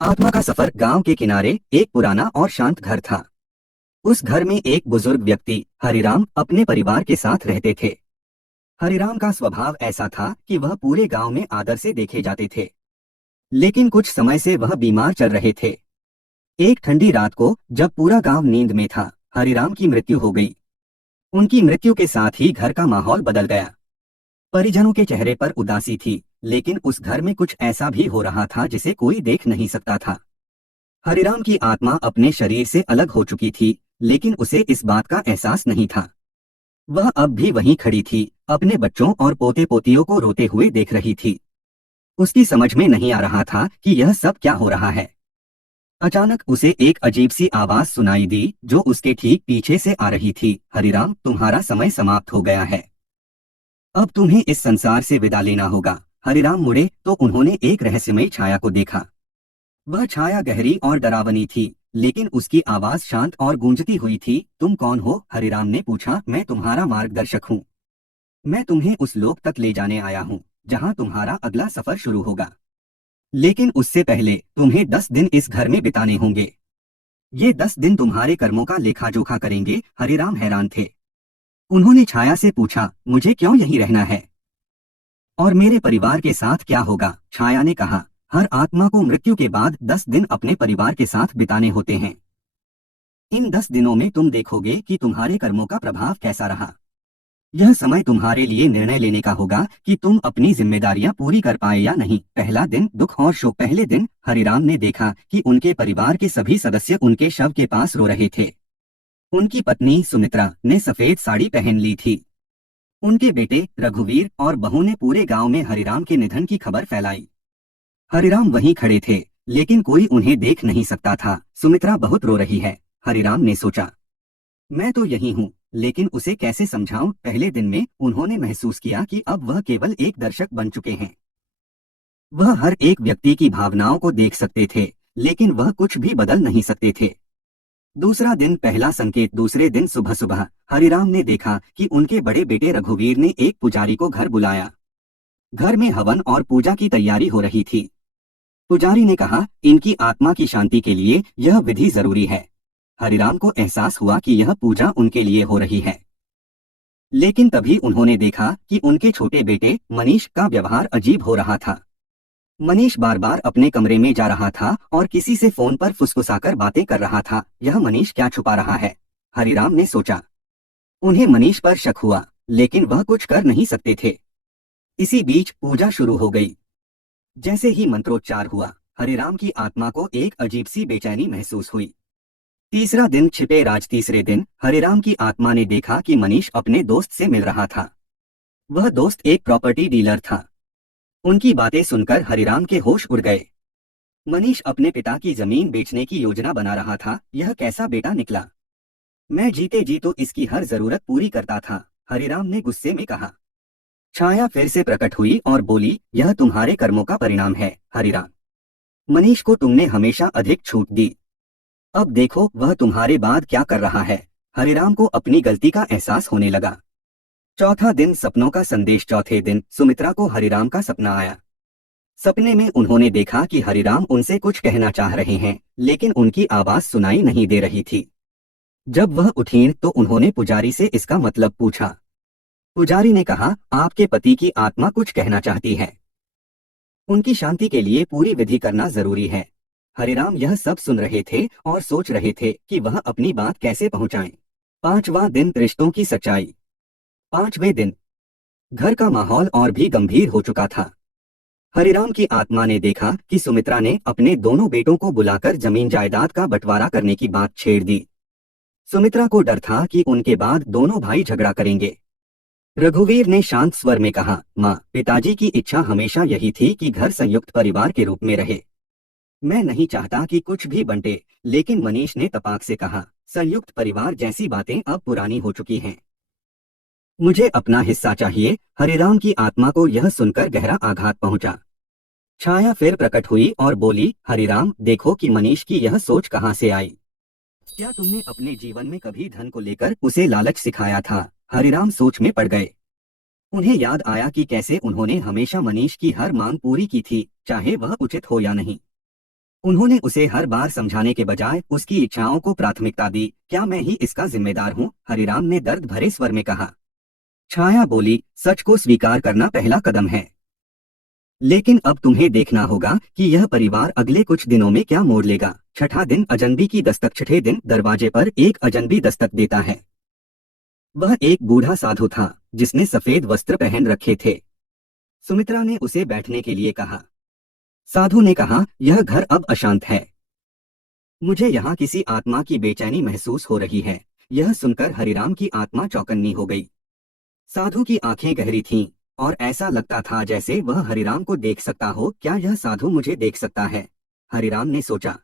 आत्मा का सफर। गांव के किनारे एक पुराना और शांत घर था। उस घर में एक बुजुर्ग व्यक्ति हरिराम अपने परिवार के साथ रहते थे। हरिराम का स्वभाव ऐसा था कि वह पूरे गांव में आदर से देखे जाते थे। लेकिन कुछ समय से वह बीमार चल रहे थे। एक ठंडी रात को जब पूरा गांव नींद में था, हरिराम की मृत्यु हो गई। उनकी मृत्यु के साथ ही घर का माहौल बदल गया। परिजनों के चेहरे पर उदासी थी, लेकिन उस घर में कुछ ऐसा भी हो रहा था जिसे कोई देख नहीं सकता था। हरिराम की आत्मा अपने शरीर से अलग हो चुकी थी, लेकिन उसे इस बात का एहसास नहीं था। वह अब भी वहीं खड़ी थी, अपने बच्चों और पोते पोतियों को रोते हुए देख रही थी। उसकी समझ में नहीं आ रहा था कि यह सब क्या हो रहा है। अचानक उसे एक अजीब सी आवाज सुनाई दी, जो उसके ठीक पीछे से आ रही थी। हरिराम, तुम्हारा समय समाप्त हो गया है। अब तुम्हें इस संसार से विदा लेना होगा। हरिराम मुड़े तो उन्होंने एक रहस्यमयी छाया को देखा। वह छाया गहरी और डरावनी थी, लेकिन उसकी आवाज शांत और गूंजती हुई थी। तुम कौन हो? हरिराम ने पूछा। मैं तुम्हारा मार्गदर्शक हूँ। मैं तुम्हें उस लोक तक ले जाने आया हूँ जहाँ तुम्हारा अगला सफर शुरू होगा। लेकिन उससे पहले तुम्हें 10 दिन इस घर में बिताने होंगे। ये 10 दिन तुम्हारे कर्मों का लेखा जोखा करेंगे। हरिराम हैरान थे। उन्होंने छाया से पूछा, मुझे क्यों यहीं रहना है और मेरे परिवार के साथ क्या होगा? छाया ने कहा, हर आत्मा को मृत्यु के बाद 10 दिन अपने परिवार के साथ बिताने होते हैं। इन 10 दिनों में तुम देखोगे कि तुम्हारे कर्मों का प्रभाव कैसा रहा। यह समय तुम्हारे लिए निर्णय लेने का होगा कि तुम अपनी जिम्मेदारियां पूरी कर पाए या नहीं। पहला दिन, दुख और शोक। पहले दिन हरिराम ने देखा कि उनके परिवार के सभी सदस्य उनके शव के पास रो रहे थे। उनकी पत्नी सुमित्रा ने सफेद साड़ी पहन ली थी। उनके बेटे रघुवीर और बहू ने पूरे गांव में हरिराम के निधन की खबर फैलाई। हरिराम वहीं खड़े थे, लेकिन कोई उन्हें देख नहीं सकता था। सुमित्रा बहुत रो रही है, हरिराम ने सोचा। मैं तो यही हूँ, लेकिन उसे कैसे समझाऊं? पहले दिन में उन्होंने महसूस किया कि अब वह केवल एक दर्शक बन चुके हैं। वह हर एक व्यक्ति की भावनाओं को देख सकते थे, लेकिन वह कुछ भी बदल नहीं सकते थे। दूसरा दिन, पहला संकेत। दूसरे दिन सुबह सुबह हरिराम ने देखा कि उनके बड़े बेटे रघुवीर ने एक पुजारी को घर बुलाया। घर में हवन और पूजा की तैयारी हो रही थी। पुजारी ने कहा, इनकी आत्मा की शांति के लिए यह विधि जरूरी है। हरिराम को एहसास हुआ कि यह पूजा उनके लिए हो रही है। लेकिन तभी उन्होंने देखा कि उनके छोटे बेटे मनीष का व्यवहार अजीब हो रहा था। मनीष बार बार अपने कमरे में जा रहा था और किसी से फोन पर फुसफुसाकर बातें कर रहा था। यह मनीष क्या छुपा रहा है? हरिराम ने सोचा। उन्हें मनीष पर शक हुआ, लेकिन वह कुछ कर नहीं सकते थे। इसी बीच पूजा शुरू हो गई। जैसे ही मंत्रोच्चार हुआ, हरिराम की आत्मा को एक अजीब सी बेचैनी महसूस हुई। तीसरा दिन, छिपे राज। तीसरे दिन हरिराम की आत्मा ने देखा कि मनीष अपने दोस्त से मिल रहा था। वह दोस्त एक प्रॉपर्टी डीलर था। उनकी बातें सुनकर हरिराम के होश उड़ गए। मनीष अपने पिता की जमीन बेचने की योजना बना रहा था। यह कैसा बेटा निकला? मैं जीते जी तो इसकी हर जरूरत पूरी करता था, हरिराम ने गुस्से में कहा। छाया फिर से प्रकट हुई और बोली, यह तुम्हारे कर्मों का परिणाम है हरिराम। मनीष को तुमने हमेशा अधिक छूट दी। अब देखो वह तुम्हारे बाद क्या कर रहा है। हरिराम को अपनी गलती का एहसास होने लगा। चौथा दिन, सपनों का संदेश। चौथे दिन सुमित्रा को हरिराम का सपना आया। सपने में उन्होंने देखा कि हरिराम उनसे कुछ कहना चाह रहे हैं, लेकिन उनकी आवाज सुनाई नहीं दे रही थी। जब वह उठीं तो उन्होंने पुजारी से इसका मतलब पूछा। पुजारी ने कहा, आपके पति की आत्मा कुछ कहना चाहती है। उनकी शांति के लिए पूरी विधि करना जरूरी है। हरिराम यह सब सुन रहे थे और सोच रहे थे कि वह अपनी बात कैसे पहुंचाएं। पांचवा दिन, रिश्तों की सच्चाई। पांचवें दिन घर का माहौल और भी गंभीर हो चुका था। हरिराम की आत्मा ने देखा कि सुमित्रा ने अपने दोनों बेटों को बुलाकर जमीन जायदाद का बंटवारा करने की बात छेड़ दी। सुमित्रा को डर था कि उनके बाद दोनों भाई झगड़ा करेंगे। रघुवीर ने शांत स्वर में कहा, माँ, पिताजी की इच्छा हमेशा यही थी कि घर संयुक्त परिवार के रूप में रहे। मैं नहीं चाहता कि कुछ भी बंटे। लेकिन मनीष ने तपाक से कहा, संयुक्त परिवार जैसी बातें अब पुरानी हो चुकी हैं। मुझे अपना हिस्सा चाहिए। हरिराम की आत्मा को यह सुनकर गहरा आघात पहुंचा। छाया फिर प्रकट हुई और बोली, हरिराम, देखो कि मनीष की यह सोच कहाँ से आई। क्या तुमने अपने जीवन में कभी धन को लेकर उसे लालच सिखाया था? हरिराम सोच में पड़ गए। उन्हें याद आया कि कैसे उन्होंने हमेशा मनीष की हर मांग पूरी की थी, चाहे वह उचित हो या नहीं। उन्होंने उसे हर बार समझाने के बजाय उसकी इच्छाओं को प्राथमिकता दी। क्या मैं ही इसका जिम्मेदार हूँ? हरिराम ने दर्द भरे स्वर में कहा। छाया बोली, सच को स्वीकार करना पहला कदम है, लेकिन अब तुम्हें देखना होगा कि यह परिवार अगले कुछ दिनों में क्या मोड़ लेगा। छठा दिन अजनबी की दस्तक। छठे दिन दरवाजे पर एक अजनबी दस्तक देता है। वह एक बूढ़ा साधु था जिसने सफेद वस्त्र पहन रखे थे। सुमित्रा ने उसे बैठने के लिए कहा। साधु ने कहा, यह घर अब अशांत है। मुझे यहाँ किसी आत्मा की बेचैनी महसूस हो रही है। यह सुनकर हरिराम की आत्मा चौकन्नी हो गई। साधु की आंखें गहरी थीं और ऐसा लगता था जैसे वह हरिराम को देख सकता हो। क्या यह साधु मुझे देख सकता है? हरिराम ने सोचा।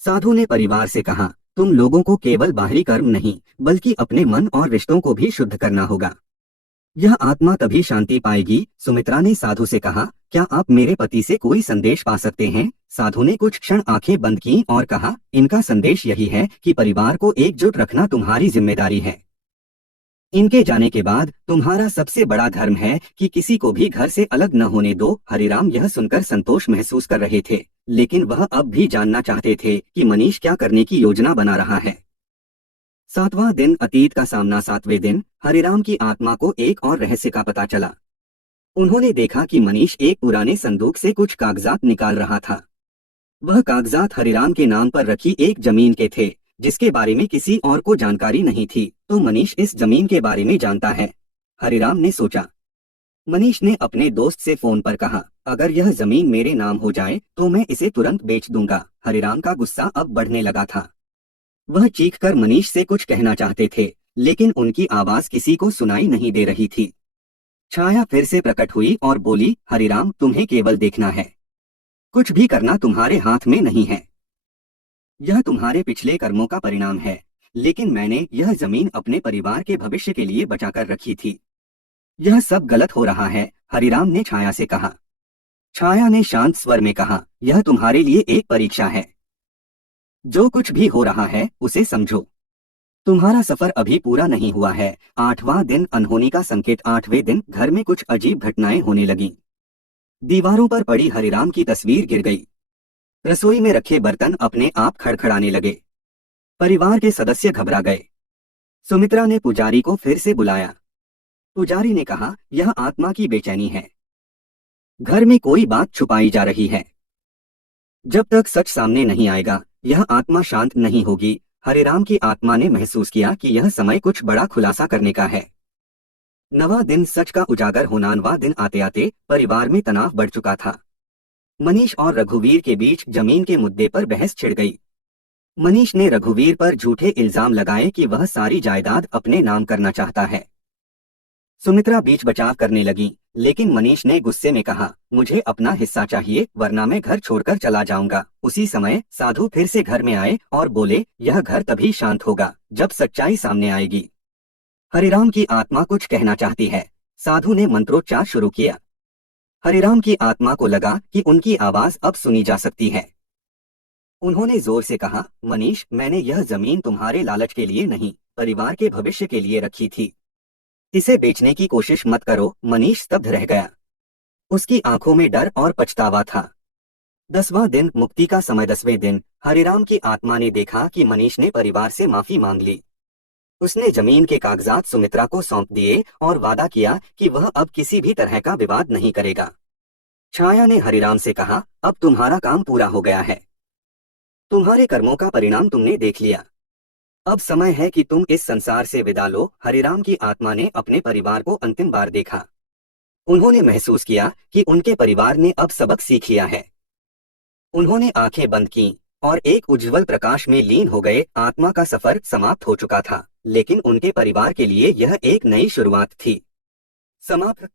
साधु ने परिवार से कहा, तुम लोगों को केवल बाहरी कर्म नहीं बल्कि अपने मन और रिश्तों को भी शुद्ध करना होगा। यह आत्मा तभी शांति पाएगी। सुमित्रा ने साधु से कहा, क्या आप मेरे पति से कोई संदेश पा सकते हैं? साधु ने कुछ क्षण आंखें बंद की और कहा, इनका संदेश यही है कि परिवार को एकजुट रखना तुम्हारी जिम्मेदारी है। इनके जाने के बाद तुम्हारा सबसे बड़ा धर्म है कि किसी को भी घर से अलग न होने दो। हरिराम यह सुनकर संतोष महसूस कर रहे थे, लेकिन वह अब भी जानना चाहते थे कि मनीष क्या करने की योजना बना रहा है। सातवां दिन अतीत का सामना। सातवें दिन हरिराम की आत्मा को एक और रहस्य का पता चला। उन्होंने देखा कि मनीष एक पुराने संदूक से कुछ कागजात निकाल रहा था। वह कागजात हरिराम के नाम पर रखी एक जमीन के थे जिसके बारे में किसी और को जानकारी नहीं थी। तो मनीष इस जमीन के बारे में जानता है, हरिराम ने सोचा। मनीष ने अपने दोस्त से फोन पर कहा, अगर यह जमीन मेरे नाम हो जाए तो मैं इसे तुरंत बेच दूंगा। हरिराम का गुस्सा अब बढ़ने लगा था। वह चीखकर मनीष से कुछ कहना चाहते थे, लेकिन उनकी आवाज किसी को सुनाई नहीं दे रही थी। छाया फिर से प्रकट हुई और बोली, हरिराम, तुम्हें केवल देखना है, कुछ भी करना तुम्हारे हाथ में नहीं है। यह तुम्हारे पिछले कर्मों का परिणाम है, लेकिन मैंने यह जमीन अपने परिवार के भविष्य के लिए बचाकर रखी थी। यह सब गलत हो रहा है, हरिराम ने छाया से कहा। छाया ने शांत स्वर में कहा, यह तुम्हारे लिए एक परीक्षा है। जो कुछ भी हो रहा है उसे समझो। तुम्हारा सफर अभी पूरा नहीं हुआ है। आठवां दिन अनहोनी का संकेत। आठवें दिन घर में कुछ अजीब घटनाएं होने लगीं। दीवारों पर पड़ी हरिराम की तस्वीर गिर गई। रसोई में रखे बर्तन अपने आप खड़खड़ाने लगे। परिवार के सदस्य घबरा गए। सुमित्रा ने पुजारी को फिर से बुलाया। पुजारी ने कहा, यह आत्मा की बेचैनी है। घर में कोई बात छुपाई जा रही है। जब तक सच सामने नहीं आएगा यह आत्मा शांत नहीं होगी। हरिराम की आत्मा ने महसूस किया कि यह समय कुछ बड़ा खुलासा करने का है। नवां दिन सच का उजागर होना। नवां दिन आते आते परिवार में तनाव बढ़ चुका था। मनीष और रघुवीर के बीच जमीन के मुद्दे पर बहस छिड़ गई। मनीष ने रघुवीर पर झूठे इल्जाम लगाए कि वह सारी जायदाद अपने नाम करना चाहता है। सुमित्रा बीच बचाव करने लगी, लेकिन मनीष ने गुस्से में कहा, मुझे अपना हिस्सा चाहिए वरना मैं घर छोड़कर चला जाऊंगा। उसी समय साधु फिर से घर में आए और बोले, यह घर तभी शांत होगा जब सच्चाई सामने आएगी। हरिराम की आत्मा कुछ कहना चाहती है। साधु ने मंत्रोच्चार शुरू किया। हरिराम की आत्मा को लगा कि उनकी आवाज अब सुनी जा सकती है। उन्होंने जोर से कहा, मनीष, मैंने यह जमीन तुम्हारे लालच के लिए नहीं, परिवार के भविष्य के लिए रखी थी। इसे बेचने की कोशिश मत करो। मनीष स्तब्ध रह गया। उसकी आंखों में डर और पछतावा था। 10वां दिन मुक्ति का समय। 10वें दिन हरिराम की आत्मा ने देखा कि मनीष ने परिवार से माफी मांग ली। उसने जमीन के कागजात सुमित्रा को सौंप दिए और वादा किया कि वह अब किसी भी तरह का विवाद नहीं करेगा। छाया ने हरिराम से कहा, अब तुम्हारा काम पूरा हो गया है। तुम्हारे कर्मों का परिणाम तुमने देख लिया। अब समय है कि तुम इस संसार से विदा लो। हरिराम की आत्मा ने अपने परिवार को अंतिम बार देखा। उन्होंने महसूस किया कि उनके परिवार ने अब सबक सीख लिया है। उन्होंने आंखें बंद कीं और एक उज्जवल प्रकाश में लीन हो गए। आत्मा का सफर समाप्त हो चुका था, लेकिन उनके परिवार के लिए यह एक नई शुरुआत थी। समाप्त।